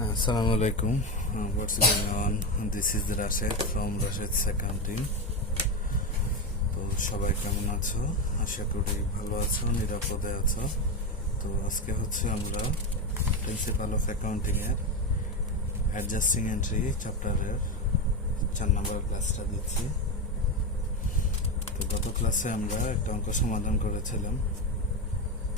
Assalamu alaikum. What's going on? This is Rashid from Rashid's Accounting. তো সবাই কেমন আছো? আশা করি ভালো আছো, নিরাপদে আছো। তো আজকে হচ্ছে আমরা প্রিন্সিপাল অফ অ্যাকাউন্টিং এর অ্যাডজাস্টিং এন্ট্রি চ্যাপ্টারের 4 নম্বর ক্লাসটা দিচ্ছি। তো গত ক্লাসে আমরা একটা অঙ্ক সমাধান করেছিলাম।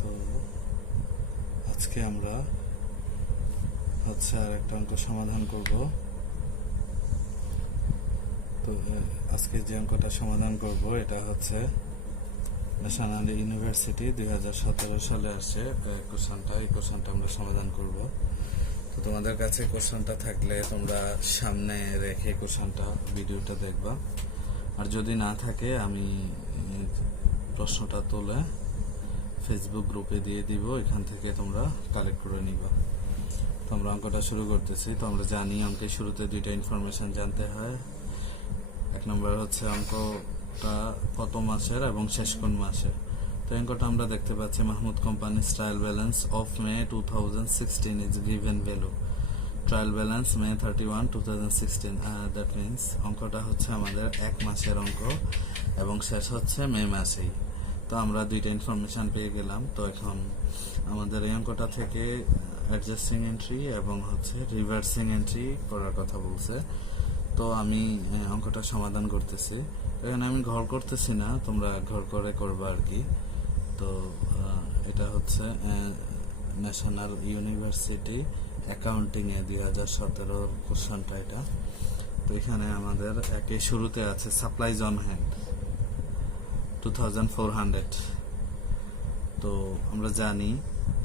তো আজকে আমরা হচ্ছে আর একটা অঙ্ক সমাধান করব। তো আজকে যে অঙ্কটা সমাধান করব এটা হচ্ছে ন্যাশনাল ইউনিভার্সিটি 2017 সালে আসছে কোশ্চেনটা। এই কোশ্চেনটা আমরা সমাধান করব। তো তোমাদের কাছে কোশ্চেনটা থাকলে তোমরা সামনে রেখে কোশ্চেনটা ভিডিওটা দেখবা, আর যদি না থাকে আমি প্রশ্নটা তুলে ফেসবুক গ্রুপে দিয়ে দিব, এখান থেকে তোমরা কালেক্ট করে নিবা। আমরা অঙ্কটা শুরু করতেছি। তো আমরা জানি অঙ্কের শুরুতে দুইটা ইনফরমেশন জানতে হয়। এক নম্বর হচ্ছে অঙ্কটা কত মাসের এবং শেষ কোন মাসে। তো অঙ্কটা আমরা দেখতে পাচ্ছি Mahmud companies trial balance of May 2016 is given value. Trial balance May 31, 2016। That means অঙ্কটা হচ্ছে আমাদের এক মাসের অঙ্ক এবং শেষ হচ্ছে মে মাসেই। তো আমরা দুইটা ইনফরমেশন পেয়ে গেলাম। তো এখন আমাদের এই অঙ্কটা থেকে অ্যাডজাস্টিং এন্ট্রি এবং হচ্ছে রিভার্সিং এন্ট্রি করার কথা বলছে। তো আমি অঙ্কটা সমাধান করতেছি। এখানে আমি ঘর করতেছি না, তোমরা ঘর করে করবা আর কি। তো এটা হচ্ছে ন্যাশনাল ইউনিভার্সিটি অ্যাকাউন্টিং এ 2017 কোশ্চেনটা এটা। তো এখানে আমাদের একে শুরুতে আছে সাপ্লাইজ অন হ্যান্ড 2400। তো আমরা জানি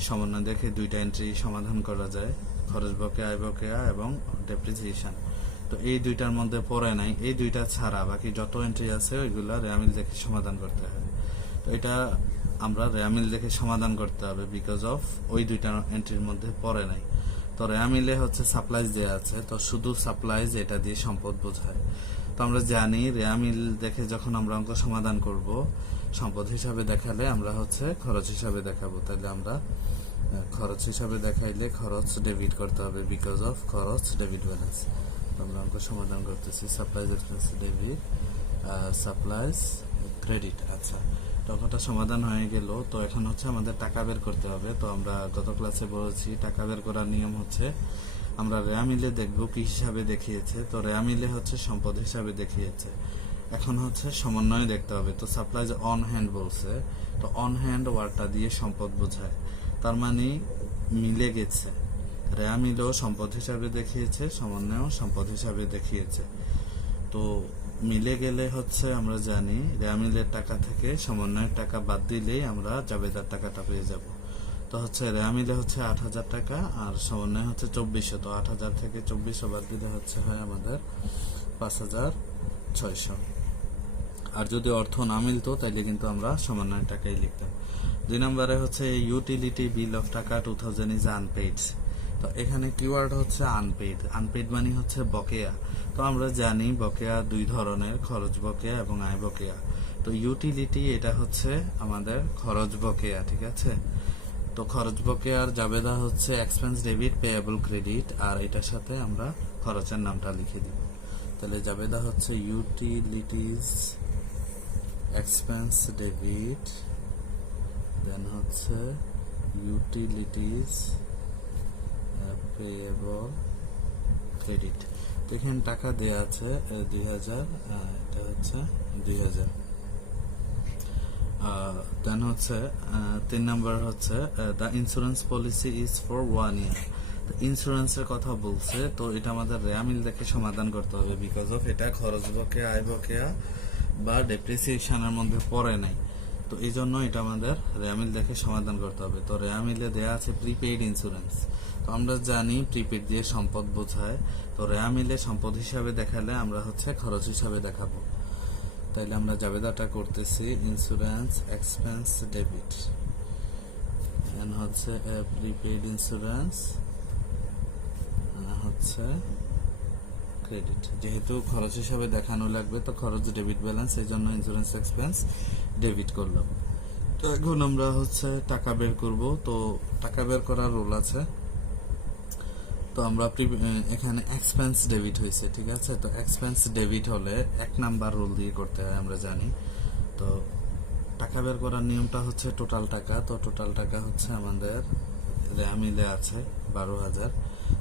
সমন্বয় দেখে দুইটা এন্ট্রি সমাধান করা যায়, খরচ বকেয়া, আয় বকেয়া এবং ডেপ্রিসিয়েশন। তো এই দুইটার মধ্যে পড়ে নাই, এই দুইটা ছাড়া বাকি যত এন্ট্রি আছে ওইগুলা রেয়ামিল দেখে সমাধান করতে হয়। তো এটা আমরা রেয়ামিল দেখে সমাধান করতে হবে বিকজ অফ ওই দুইটা এন্ট্রির মধ্যে পড়ে নাই। তো রেয়ামিলে হচ্ছে সাপ্লাইজ দেওয়া আছে, তো শুধু সাপ্লাইজ এটা দিয়ে সম্পদ বোঝায়। তো আমরা জানি রেয়ামিল দেখে যখন আমরা অঙ্ক সমাধান করব, সম্পদ হিসাবে দেখালে আমরা হচ্ছে খরচ হিসাবে দেখাবো। তাহলে আমরা খরচ হিসাবে দেখাইলে খরচ ডেবিট করতে হবে বিকজ অফ খরচ ডেবিট ব্যালেন্স। তো আমরা অঙ্ক সমাধান করতেছি supplies expense debit, supplies credit. আচ্ছা, তো অঙ্কটা সমাধান হয়ে গেল। তো এখন হচ্ছে আমাদের টাকা বের করতে হবে। তো আমরা গত ক্লাসে বলেছি টাকা বের করার নিয়ম হচ্ছে আমরা রেয়ামিলে দেখবো কি হিসাবে দেখিয়েছে। তো রেয়ামিলে হচ্ছে সম্পদ হিসাবে দেখিয়েছে। এখন হচ্ছে সমন্বয় দেখতে হবে। তো সাপ্লাইজ অন হ্যান্ড বলছে, তো অন হ্যান্ড ওয়ার্ডটা দিয়ে সম্পদ বোঝায়, তার মানে মিলে গেছে। রেয়ামিলেও সম্পদ হিসাবে দেখিয়েছে, সমন্বয়ও সম্পদ হিসাবে দেখিয়েছে। তো মিলে গেলে হচ্ছে আমরা জানি রেয়ামিলের টাকা থেকে সমন্বয়ের টাকা বাদ দিলেই আমরা জাবেদার টাকাটা পেয়ে যাব। তো হচ্ছে রেয়ামিলে হচ্ছে 8000 টাকা আর সমন্বয় হচ্ছে 2400। তো 8000 থেকে 2400 বাদ দিলে হচ্ছে হয় আমাদের 5600। আর যদি অর্থ না মিলতো তাইলে কিন্তু আমরা সমন্বয়ের টাকাই লিখতাম। 2 নম্বরে হচ্ছে ইউটিলিটি বিল অফ টাকা 2000 ইজ আনপেইড। তো এখানে কিওয়ার্ড হচ্ছে আনপেইড। আনপেইড মানে হচ্ছে বকেয়া। তো আমরা জানি বকেয়া দুই ধরনের, খরচ বকেয়া এবং আয় বকেয়া। তো ইউটিলিটি এটা হচ্ছে আমাদের খরচ বকেয়া, ঠিক আছে। তো খরচ বকেয়ার জাবেদা হচ্ছে এক্সপেন্স ডেবিট পেয়েবল ক্রেডিট, আর এটার সাথে আমরা খরচের নামটা লিখে দিব। তাহলে জাবেদা হচ্ছে ইউটিলিটিজ এক্সপেন্স ডেবিট, দেন হচ্ছে ইউটিলিটিজ পেয়েবল ক্রেডিট। তো এখানে টাকা দেয়া আছে 2000, এটা হচ্ছে 2000। দেন হচ্ছে 3 নম্বর হচ্ছে the insurance policy is for 1 ইয়ার। তো ইন্স্যুরেন্সের কথা বলছে, তো এটা আমাদের রেয়ামিল দেখে সমাধান করতে হবে বিকজ অফ এটা খরচ বকেয়া, আয় বকেয়া বা ডেপ্রিসিয়েশনের মধ্যে পড়ে নাই। তো এই জন্য এটা আমাদের রেয়ামিল দেখে সমাধান করতে হবে। তো রেয়ামিলে দেয়া আছে প্রিপেইড ইন্স্যুরেন্স। তো আমরা জানি প্রিপেইড দিয়ে সম্পদ বোঝায়। তো রেয়ামিলে সম্পদ হিসাবে দেখালে আমরা হচ্ছে খরচ হিসাবে দেখাবো। তাইলে আমরা জাবেদাটা করতেছি ইন্স্যুরেন্স এক্সপেন্স ডেবিট, এন্ড হচ্ছে প্রিপেইড ইন্স্যুরেন্স হচ্ছে ক্রেডিট। যেহেতু খরচ হিসাবে দেখানো লাগবে তো খরচ ডেবিট ব্যালেন্স, এই জন্য ইন্স্যুরেন্স এক্সপেন্স ডেবিট করলাম। তো এখন আমরা হচ্ছে টাকা বের করব। তো টাকা বের করার রুল আছে। তো আমরা এখানে এক্সপেন্স ডেবিট হয়েছে, ঠিক আছে। তো এক্সপেন্স ডেবিট হলে 1 নাম্বার রুল দিয়ে করতে হয়, আমরা জানি। তো টাকা বের করার নিয়মটা হচ্ছে টোটাল টাকা। তো টোটাল টাকা হচ্ছে আমাদের মিলে আছে 12,000।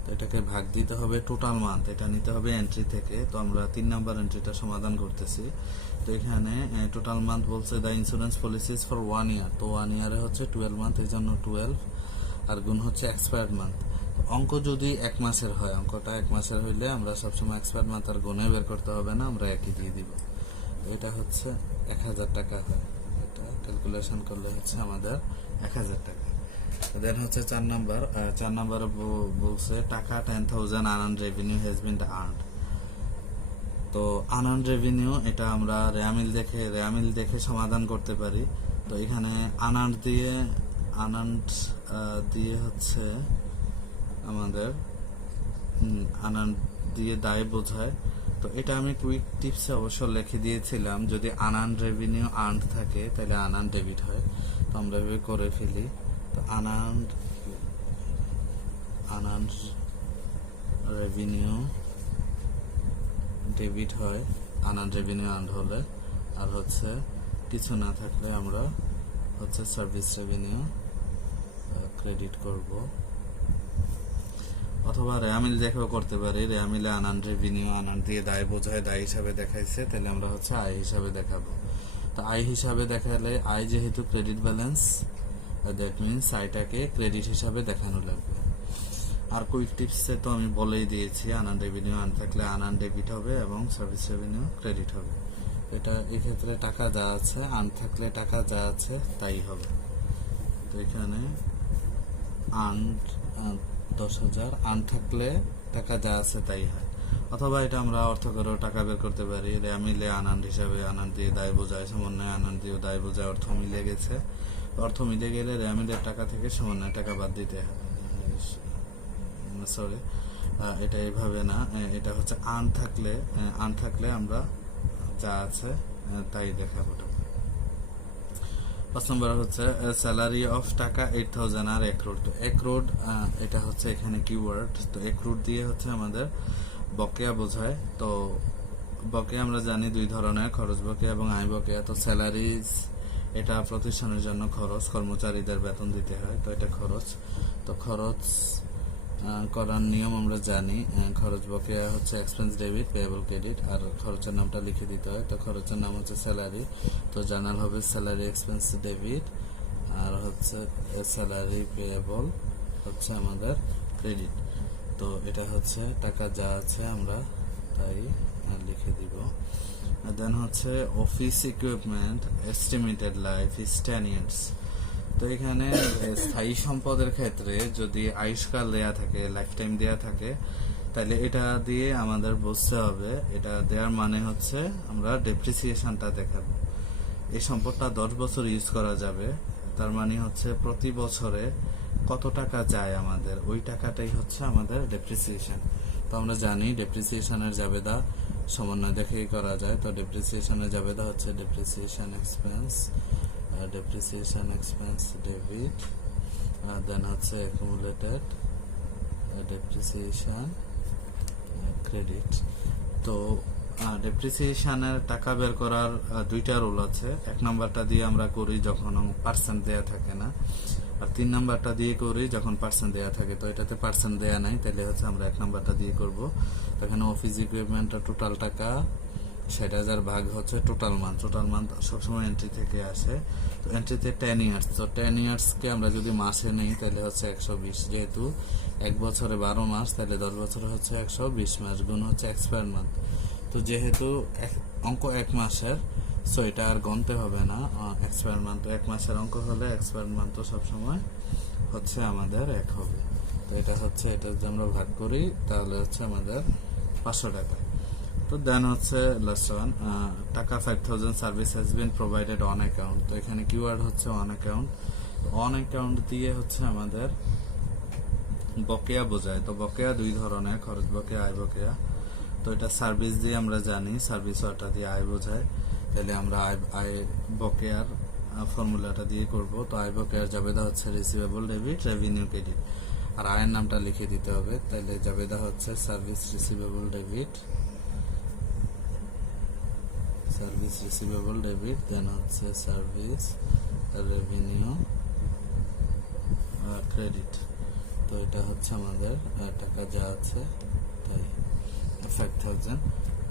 তো এটাকে ভাগ দিতে হবে টোটাল মান্থ, এটা নিতে হবে এন্ট্রি থেকে। তো আমরা 3 নাম্বার এন্ট্রিটা সমাধান করতেছি। তো এখানে টোটাল মান্থ বলছে দ্য ইন্স্যুরেন্স পলিসিস ফর 1 ইয়ার। তো 1 ইয়ারে হচ্ছে 12 মান্থ, এই জন্য 12 আর গুণ হচ্ছে এক্সপায়ার্ড মান্থ। অঙ্ক যদি 1 মাসের হয়, অঙ্কটা 1 মাসের হইলে আমরা সবসময় এক্সপায়ার্ড মান্থ আর গুণে বের করতে হবে না, আমরা একই দিয়ে দিব। এটা হচ্ছে 1000 টাকা হয়, এটা ক্যালকুলেশন করলে হচ্ছে আমাদের 1000 টাকা। দেন হচ্ছে 4 নাম্বার বলছে টাকা 10,000 unearned revenue has been earned. তো আনআর্নড রেভিনিউ এটা আমরা রেয়ামিল দেখে সমাধান করতে পারি। তো এখানে আনআর্নড দিয়ে হচ্ছে আমাদের আনআর্নড দিয়ে দায় বোঝায়। তো এটা আমি কুইক টিপসে অবশ্য লিখে দিয়েছিলাম, যদি আনআর্নড রেভিনিউ আর্নড থাকে তাহলে আনআর্নড ডেবিট হয়। তো আমরা এভাবে করে ফেলি। তো আনআর্নড রেভিনিউ ডেবিট হয় আনআর্নড রেভিনিউ আর্নড হলে, আর হচ্ছে কিছু না থাকলে আমরা হচ্ছে সার্ভিস রেভিনিউ ক্রেডিট করব। অথবা রেয়ামিল দেখেও করতে পারি। রেয়ামিলে আনআর্নড রেভিনিউ আনআর্নড দিয়ে দায় বোঝায়, দায় হিসাবে দেখাইছে, তাহলে আমরা হচ্ছে আয় হিসাবে দেখাবো। তো আয় হিসাবে দেখালে আয় যেহেতু ক্রেডিট ব্যালেন্স, দ্যাট মিনস আয়টাকে ক্রেডিট হিসাবে দেখানো লাগবে। আর কুইক টিপসে তো আমি বলেই দিয়েছি, আনআর্নড রেভিনিউ আর্ন থাকলে আনআর্নড ডেবিট হবে এবং সার্ভিস রেভিনিউ ক্রেডিট হবে। এটা এক্ষেত্রে টাকা যা আছে, আর্ন থাকলে টাকা যা আছে তাই হবে। তো এখানে আর্নড 10,000, আর্ন থাকলে টাকা যা আছে তাই হয়। অথবা এটা আমরা অর্থ করেও টাকা বের করতে পারি। রেয়ামিলে আনআর্নড হিসাবে আনআর্নড দিয়ে দায় বোঝায়, সমন্বয় আনআর্নড দিয়ে দায় বোঝায়, অর্থ মিলে গেছে। অর্থ মিলে গেলে রেয়ামিলের টাকা থেকে সমন্বয় টাকা বাদ দিতে হয়। সরি, এটা এইভাবে না, এটা হচ্ছে আর্ন থাকলে আমরা যা আছে তাই দেখাবো। 5 নম্বর হচ্ছে স্যালারি অফ টাকা 8,000 আর অ্যাক্রুড। তো অ্যাক্রুড এটা হচ্ছে এখানে কিওয়ার্ড। তো অ্যাক্রুড দিয়ে হচ্ছে আমাদের বকেয়া বোঝায়। তো বকেয়া আমরা জানি 2 ধরনের, খরচ বকেয়া এবং আয় বকেয়া। তো স্যালারিজ এটা প্রতিষ্ঠানের জন্য খরচ, কর্মচারীদের বেতন দিতে হয়, তো এটা খরচ। তো খরচ করার নিয়ম আমরা জানি, খরচ বকেয়া হচ্ছে এক্সপেন্স ডেবিট পেয়েবল ক্রেডিট, আর খরচের নামটা লিখে দিতে হয়। তো খরচের নাম হচ্ছে স্যালারি, তো জার্নাল হবে স্যালারি এক্সপেন্স ডেবিট, আর হচ্ছে স্যালারি পেয়েবল হচ্ছে আমাদের ক্রেডিট। তো এটা হচ্ছে টাকা যা আছে আমরা তাই লিখে দিব। দেন হচ্ছে office equipment estimated life is 10 years। তো এখানে স্থায়ী সম্পদের ক্ষেত্রে যদি আয়ুষ্কাল দেয়া থাকে, লাইফ টাইম দেয়া থাকে, তাহলে এটা দিয়ে আমাদের বুঝতে হবে, এটা দেওয়ার মানে হচ্ছে আমরা ডেপ্রিসিয়েশনটা দেখাবো। এই সম্পদটা 10 বছর ইউজ করা যাবে, তার মানে হচ্ছে প্রতি বছরে কত টাকা যায় আমাদের, ওই টাকাটাই হচ্ছে আমাদের ডেপ্রিসিয়েশন। তো আমরা জানি ডেপ্রিসিয়েশনের জাবেদা সমন্বয় দেখেই করা যায়। তো ডেপ্রিসিয়েশনের জাবেদা হচ্ছে ডেপ্রিসিয়েশন এক্সপেন্স ডেবিট, দেন হচ্ছে অ্যাকুমুলেটেড ডেপ্রিসিয়েশন ক্রেডিট। তো ডেপ্রিসিয়েশনের টাকা বের করার 2টা রুল আছে। 1 নাম্বারটা দিয়ে আমরা করি যখন পার্সেন্ট দেয়া থাকে না, আর 3 নাম্বারটা দিয়ে করি যখন পার্সেন্ট দেয়া থাকে। তো এটাতে পার্সেন্ট দেয়া নাই, তাহলে হচ্ছে আমরা 1 নাম্বারটা দিয়ে করব। এখানে অফিস ইকুইপমেন্টের টোটাল টাকা 60,000 ভাগ হচ্ছে টোটাল মান্থ সবসময় এন্ট্রি থেকে আসে। তো এন্ট্রিতে 10 years, তো 10 yearsকে আমরা যদি মাসে নেই তাহলে হচ্ছে 120, যেহেতু 1 বছরে 12 মাস, তাহলে 10 বছরে হচ্ছে 120 মাস, গুণ হচ্ছে এক্সপায়ার মান্থ। তো যেহেতু অঙ্ক 1 মাসের, সো এটা আর গণতে হবে না। এক্সপায়ার মান্থ 1 মাসের অঙ্ক হলে এক্সপায়ার মান্থ সবসময় হচ্ছে আমাদের 1 হবে। তো এটা হচ্ছে, এটা যদি আমরা ভাগ করি তাহলে হচ্ছে আমাদের 500 টাকা। তো দেন হচ্ছে লাস্ট ওয়ান, টাকা 5,000 service has been provided on account. তো এখানে কিওয়ার্ড হচ্ছে অন অ্যাকাউন্ট। অন অ্যাকাউন্ট দিয়ে হচ্ছে আমাদের বকেয়া বোঝায়। তো বকেয়া 2 ধরনের, খরচ বকেয়া, আয় বকেয়া। তো এটা সার্ভিস দিয়ে আমরা জানি, সার্ভিস ওয়াটা দিয়ে আয় বোঝায়, তাহলে আমরা আয় বকেয়ার ফর্মুলাটা দিয়ে করব। তো আয় বকেয়ার জাবেদা হচ্ছে রিসিভেবল ডেবিট রেভিনিউ ক্রেডিট। আর আয়ের নামটা লিখে দিতে হবে। তাহলে জাবেদা হচ্ছে service receivable debit, service receivable debit, then হচ্ছে সার্ভিস রেভিনিউ ক্রেডিট। তো এটা হচ্ছে আমাদের টাকা যা আছে তাই 5000।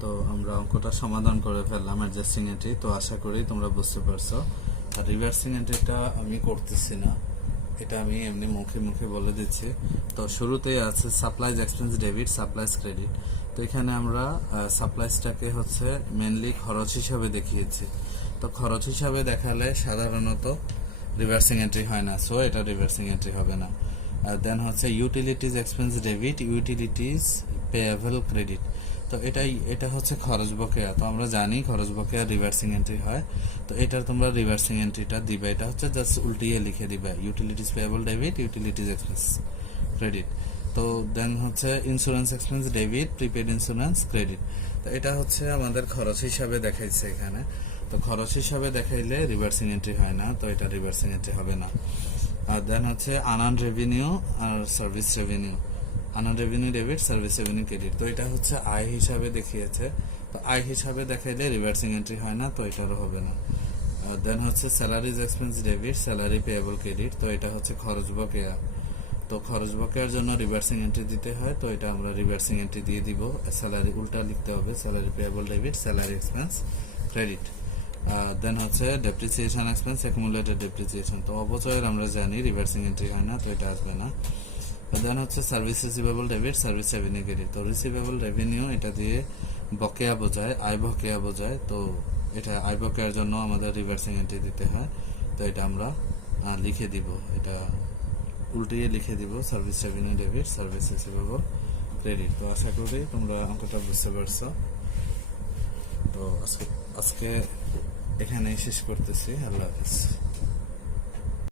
তো আমরা অঙ্কটা সমাধান করে ফেললাম অ্যাডজাস্টিং এন্ট্রি। তো আশা করি তোমরা বুঝতে পারছো। আর রিভার্সিং এন্ট্রিটা আমি করতেছি না, এটা আমি এমনি মুখে মুখে বলে দিচ্ছি। তো শুরুতেই আছে supplies expense debit, supplies credit. তো এখানে আমরা সাপ্লাইজটাকে হচ্ছে মেনলি খরচ হিসাবে দেখিয়েছি। তো খরচ হিসাবে দেখালে সাধারণত রিভার্সিং এন্ট্রি হয় না, সো এটা রিভার্সিং এন্ট্রি হবে না। আর দেন হচ্ছে utilities expense debit, utilities payable credit. তো এটা হচ্ছে খরচ বকেয়া। তো আমরা জানি খরচ বকেয়া রিভার্সিং এন্ট্রি হয়। তো এটার তোমরা রিভার্সিং এন্ট্রিটা দিবে, এটা হচ্ছে জাস্ট উল্টিয়ে লিখে দিবে utilities payable debit, utilities expense credit. তো দেন হচ্ছে insurance expense debit, prepaid insurance credit. তো এটা হচ্ছে আমাদের খরচ হিসাবে দেখাইছে এখানে। তো খরচ হিসাবে দেখাইলে রিভার্সিং এন্ট্রি হয় না, তো এটা রিভার্সিং এন্ট্রি হবে না। আর দেন হচ্ছে আনআন রেভিনিউ আর সার্ভিস রেভিনিউ, আনআন revenue debit, service revenue credit. তো এটা হচ্ছে আয় হিসাবে দেখিয়েছে। তো আয় হিসাবে দেখাইলে রিভার্সিং এন্ট্রি হয় না, তো এটারও হবে না। দেন হচ্ছে salaries expense debit, salary payable credit. তো এটা হচ্ছে খরচ বকেয়া। তো খরচ বকেয়ার জন্য রিভার্সিং এন্ট্রি দিতে হয়, তো এটা আমরা রিভার্সিং এন্ট্রি দিয়ে দিব। স্যালারি উল্টা লিখতে হবে, salary payable debit, salary expense credit. Then হচ্ছে ডেপ্রিসিয়েশন এক্সপেন্স, অ্যাকুমুলেটেড ডেপ্রিসিয়েশন। তো অপচয়ের আমরা জানি রিভার্সিং এন্ট্রি হয় না, তো এটা আসবে না। দেন হচ্ছে service receivable debit, service revenue credit. তো রিসিভেবল রেভিনিউ এটা দিয়ে বকেয়া বোঝায়, আয় বকেয়া বোঝায়। তো এটা আয় বকেয়ার জন্য আমাদের রিভার্সিং এন্ট্রি দিতে হয়, তো এটা আমরা লিখে দিব, এটা উল্টিয়ে লিখে দিব service revenue debit, service receivable credit. তো আশা করি তোমরা অঙ্কটা বুঝতে পারছো। তো আজকে এখানেই শেষ করতেছি। আল্লাহ হাফিজ।